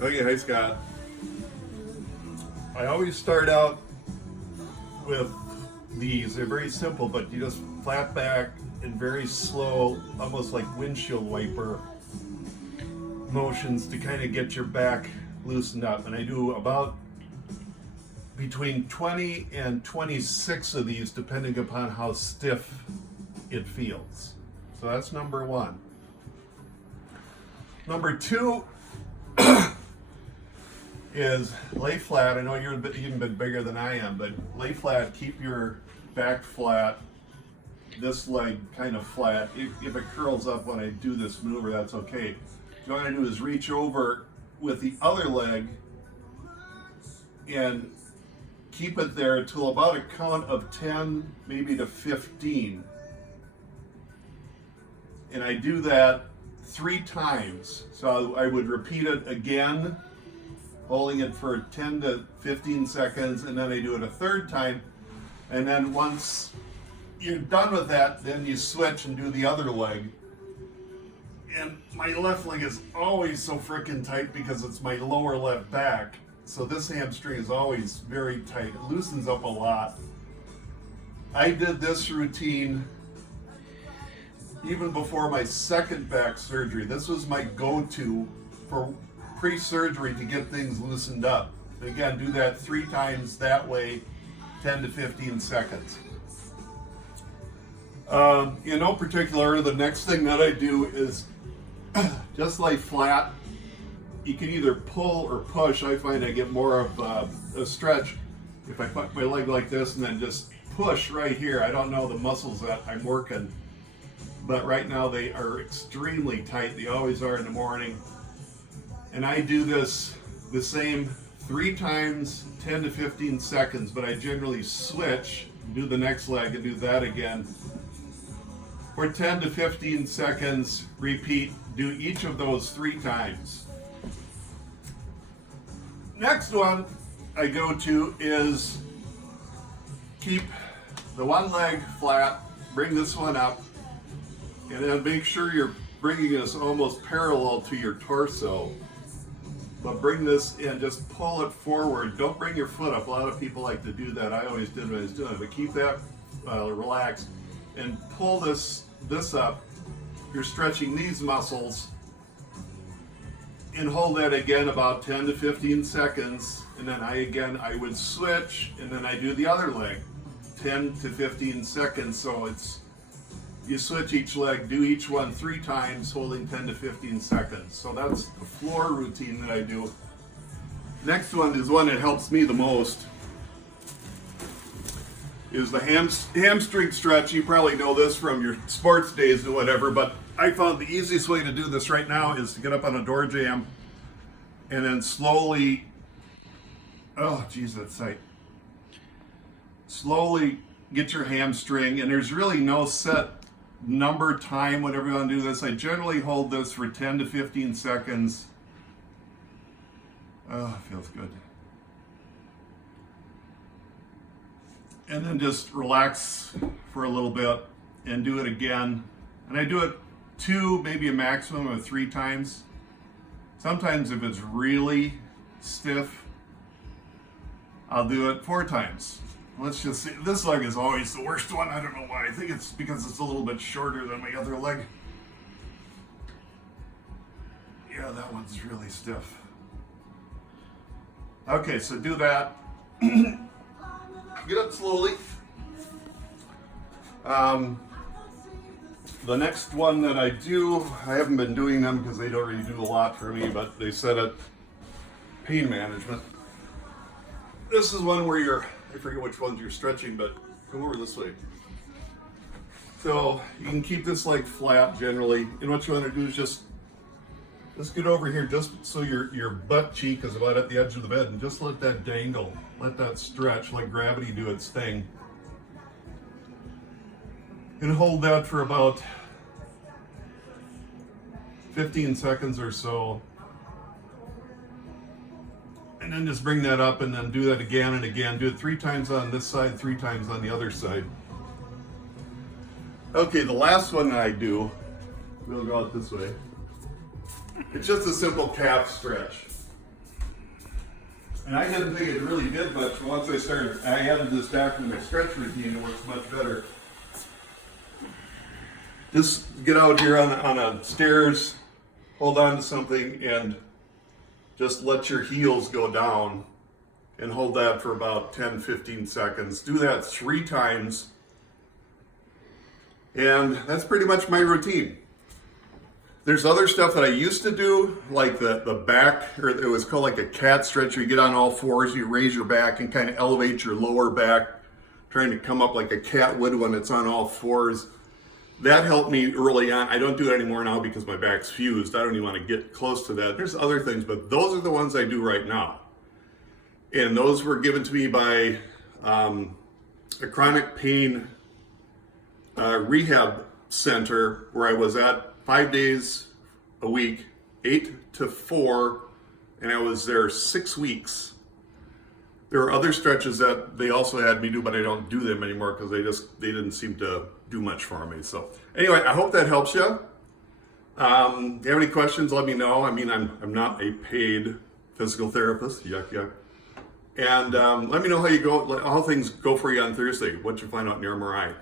Okay, hi Scott. I always start out with these. They're very simple, but you just flat back and very slow, almost like windshield wiper motions to kind of get your back loosened up. And I do about between 20 and 26 of these, depending upon how stiff it feels. So that's number one. Number two is lay flat. I know you're even a bit bigger than I am, but lay flat, keep your back flat, this leg kind of flat. If it curls up when I do this maneuver, that's okay. What I'm going to do is reach over with the other leg and keep it there until about a count of 10, maybe to 15. And I do that 3 times. So I would repeat it again, holding it for 10 to 15 seconds, and then I do it a 3rd time. And then once you're done with that, then you switch and do the other leg. And my left leg is always so freaking tight because it's my lower left back. So this hamstring is always very tight. It loosens up a lot. I did this routine even before my 2nd back surgery. This was my go-to for pre-surgery to get things loosened up. Again, do that 3 times that way, 10 to 15 seconds. In no particular order, the next thing that I do is just lay flat. You can either pull or push. I find I get more of a stretch if I put my leg like this and then just push right here. I don't know the muscles that I'm working, but right now they are extremely tight. They always are in the morning. And I do this the same 3 times, 10 to 15 seconds, but I generally switch, do the next leg and do that again. For 10 to 15 seconds, repeat, do each of those 3 times. Next one I go to is keep the one leg flat, bring this one up, and then make sure you're bringing this almost parallel to your torso. But bring this in, just pull it forward. Don't bring your foot up. A lot of people like to do that. I always did when I was doing it, but keep that relaxed and pull this up. You're stretching these muscles. And hold that again about 10 to 15 seconds, and then I would switch, and then I do the other leg, 10 to 15 seconds. So it's, you switch each leg, do each one 3 times, holding 10 to 15 seconds. So that's the floor routine that I do. Next one is one that helps me the most, is the hamstring stretch. You probably know this from your sports days and whatever, but I found the easiest way to do this right now is to get up on a door jamb and then slowly, oh geez, that's tight. Slowly get your hamstring, and there's really no set number time whenever you want to do this. I generally hold this for 10 to 15 seconds. Oh, it feels good. And then just relax for a little bit and do it again. And I do it 2, maybe a maximum of 3 times. Sometimes if it's really stiff, I'll do it 4 times. Let's just see. This leg is always the worst one. I don't know why. I think it's because it's a little bit shorter than my other leg. Yeah, that one's really stiff. Okay, so do that. Get up slowly. The next one that I do, I haven't been doing them because they don't really do a lot for me, but they said it, pain management. This is one where I forget which ones you're stretching, but come over this way. So you can keep this leg flat generally, and what you want to do is just get over here just so your butt cheek is about at the edge of the bed, and just let that dangle, let that stretch, let gravity do its thing. And hold that for about 15 seconds or so. And then just bring that up and then do that again and again. Do it 3 times on this side, 3 times on the other side. Okay, the last one that I do, we'll go out this way. It's just a simple calf stretch. And I didn't think it really did much, but once I added this back to my stretch routine, it works much better. Just get out here on a stairs, hold on to something, and just let your heels go down and hold that for about 10-15 seconds. Do that 3 times. And that's pretty much my routine. There's other stuff that I used to do, like the back, or it was called like a cat stretch. You get on all fours, you raise your back and kind of elevate your lower back, trying to come up like a cat would when it's on all fours. That helped me early on. I don't do it anymore now because my back's fused. I don't even want to get close to that. There's other things, but those are the ones I do right now. And those were given to me by a chronic pain rehab center where I was at 5 days a week, 8 to 4, and I was there 6 weeks. There are other stretches that they also had me do, but I don't do them anymore because they didn't seem to do much for me. So anyway, I hope that helps you. If you have any questions, let me know. I mean, I'm not a paid physical therapist. Yuck, yuck. And let me know how things go for you on Thursday. What you find out in your MRI.